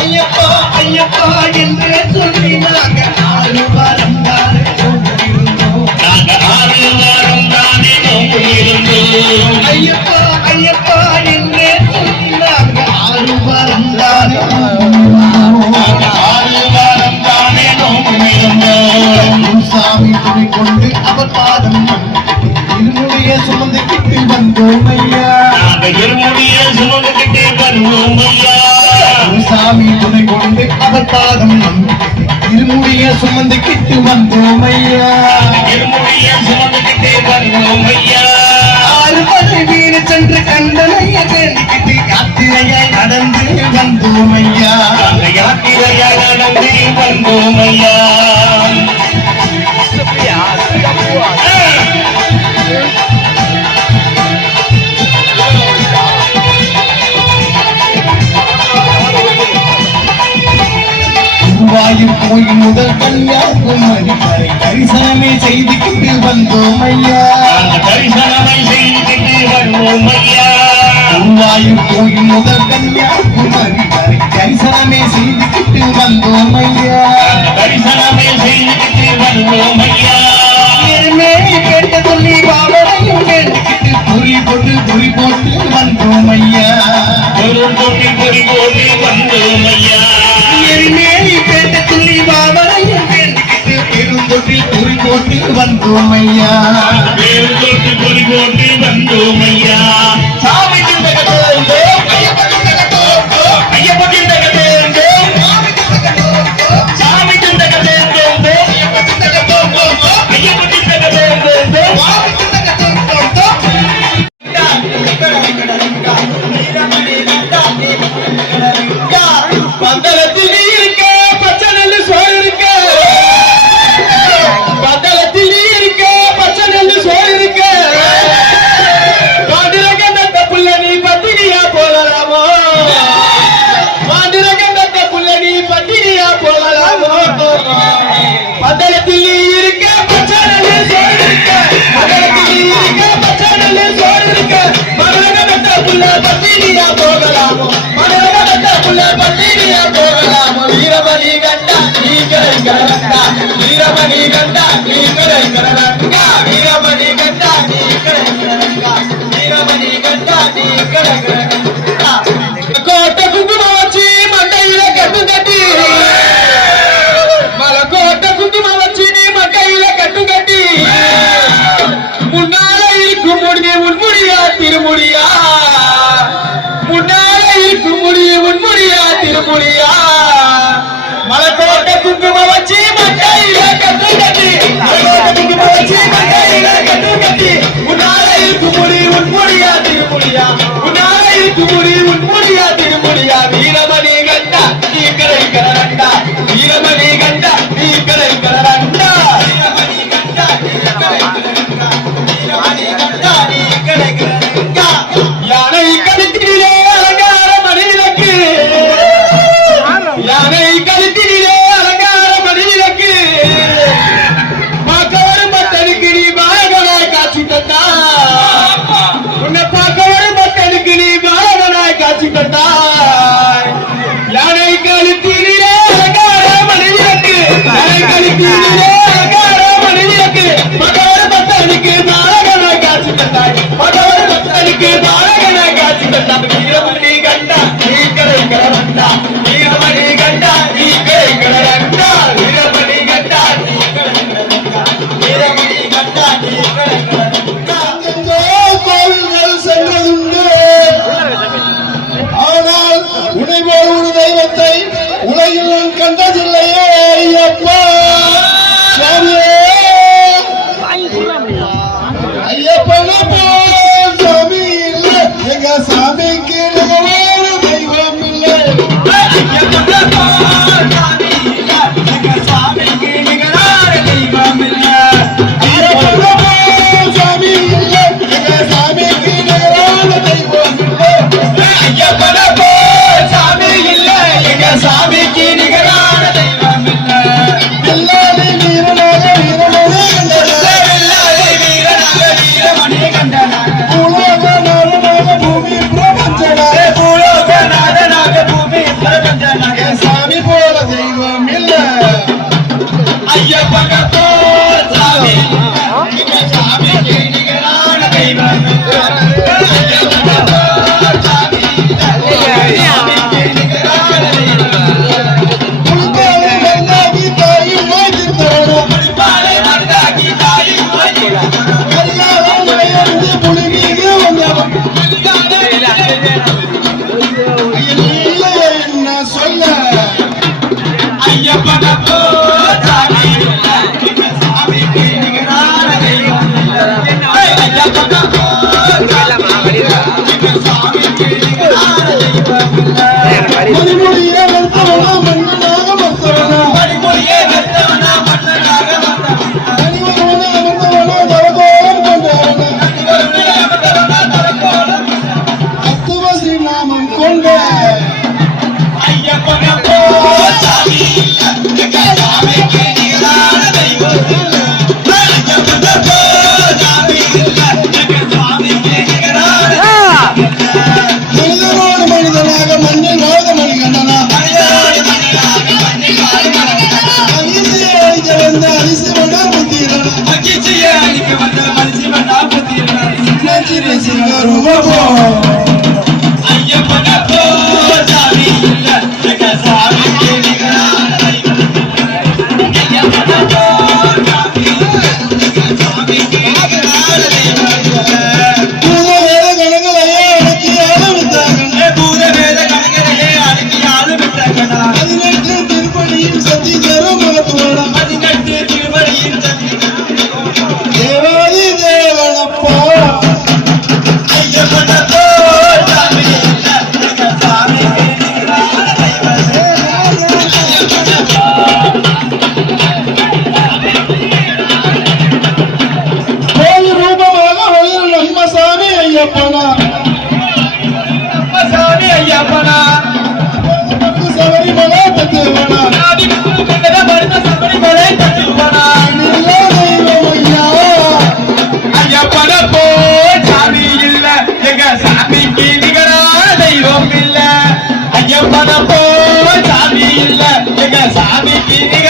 ஐயப்பா ஐயப்பா என்று சொல்லி நாங்க 6 வாரம் தானே நாங்க 6 வாரம் தானே நோம்பு இருந்தோம் ஐயப்பா ஐயப்பா என்று சொல்லி நாங்க 6 வாரம் தானே சாமி துணை கொண்டு அவர் பாதம் இருமுடிய சுமந்துக்கிட்டு வந்தோம் ஐயா இருமுடிய சுமந்துக்கிட்டு வருவோம் ஐயா சாமி துணை கொண்டு அவர் பாதம் இருமுடிய சுமந்துக்கிட்டு வந்தோம் ஐயா இருமுடிய சுமந்துக்கிட்டு வருவோம் ஐயா 6 படை வீடு சென்று கண்டனைய வேண்டிக்கிட்டு யாத்திரையாய் நடந்து வந்தோம் ஐயா யாத்திரையாய் நடந்து வந்தோம் ஐயா குருவாயூர் கோயில் முதல் கன்னியாகுமரி வரை தரிசனமே செய்துக்கிட்டு வந்தோம் ஐயா தரிசனமே செய்துக்கிட்டு வருவோம் ஐயா குருவாயூர் கோயில் முதல் கன்னியாகுமரி வரை தரிசனமே செய்துக்கிட்டு வந்தோம் ஐயா தரிசனமே செய்துக்கிட்டு வருவோம் ஐயா கேட்ட சொல்லி பாவனையும் வேண்டிக்கிட்டு பொறி போட்டு வந்தோம் ஐயா பொருள் போட்டு பொறி போட்டு வந்தோம் ஐயா கேட்ட சொல்லி பாவனையும் வேண்டிக்கிட்டு பெருந்தொட்டில் பொறி போட்டு வந்தோம் ஐயா பெருந்தொட்டு பொறி போட்டு வந்தோம் ஐயா சாமி కోట కుంకుమ వచ్చి మంటైల కట్టు కట్టి మల కోట కుంకుమ వచ్చి మంటైల కట్టు కట్టి మున్నాల ఇరుకు ముడి ఉన్ముడియా తిరుముడియా మున్నాల ఇరుకు ముడి ఉన్ముడియా తిరుముడియా మల కోట కుంకుమ వచ్చి మంటైల కట్టు కట్టి మున్నాల ఇరుకు ముడి ఉన్ముడియా తిరుముడియా உன்முடியா திருமுடியா வீரமணி கண்டா நீ கரை கரண்டா வீரமணி கண்டா நீ கரை கரண்டா வீரமணி கண்டா நீ கரை கரண்டா வீரமணி கண்டா நீ கரை கரண்டா யானை கழுத்திலே அலங்கார மணிவிளக்கு யானை கழுத்திலே அலங்கார மணிவிளக்கு பார்க்க வரும் பக்தனுக்கு நீ பாகனாய் காட்சி தந்தா உன்னை பார்க்க வரும் பக்தனுக்கு நீ காட்சி தந்தாய் யானை கழுத்திலே மணிமொழியே வந்தவனா மன்னனாக வந்தவனா மணிமொழியே வந்தவனா மன்னனாக அணிவருவனா அமர்ந்தவனா தரகோலம் கொண்டவனா அத்துவ ஸ்ரீநாமம் கொண்ட ஐயப்பன சாமி சாமிக்கு நிகரான தெய்வம் மனிதனோடு மனிதனாக மண்ணில் வாழ்க மணிகண்டனா அகிசியை அழிக்க வந்த அரிசி வண்டா புத்திரனா மகிழ்ச்சியை அளிக்க வந்த மனுஷி வந்தா புத்திரனா ரூபோ ஐயப்பன சாமி இல்ல சாமிக்கு நிகரான தெய்வம் ஐயப்பன சாமி சாமிக்கு நிகரான தெய்வம் பூத வேத கணங்களையே அடக்கி ஆளுமித்தார்கள் பூத வேத கணக்கரையே அடக்கி ஆளுமிட்டாங்கடா 18 திருப்பணியும் சத்தி தரும் மகத்துவனா 18 திருவடியின் சக்தி தேவாதி தேவனப்பா ஐயப்பன சாமி இல்ல சாமிக்கு நிகரான கோயில் ரூபமாக ஒளிரும் நம்ம சாமி ஐயப்பனா சாமி ஐயப்பனா சபரிமலை தத்துவனா நாடி கொண்டத மருந்த சபரிமலை தத்துவனா இல்ல தெய்வம் ஐயா ஐயப்பன சாமி இல்ல எங்க சாமிக்கு நிகரான தெய்வம் இல்ல ஐயப்பன சாமி இல்ல எங்க சாமிக்கு நிகரான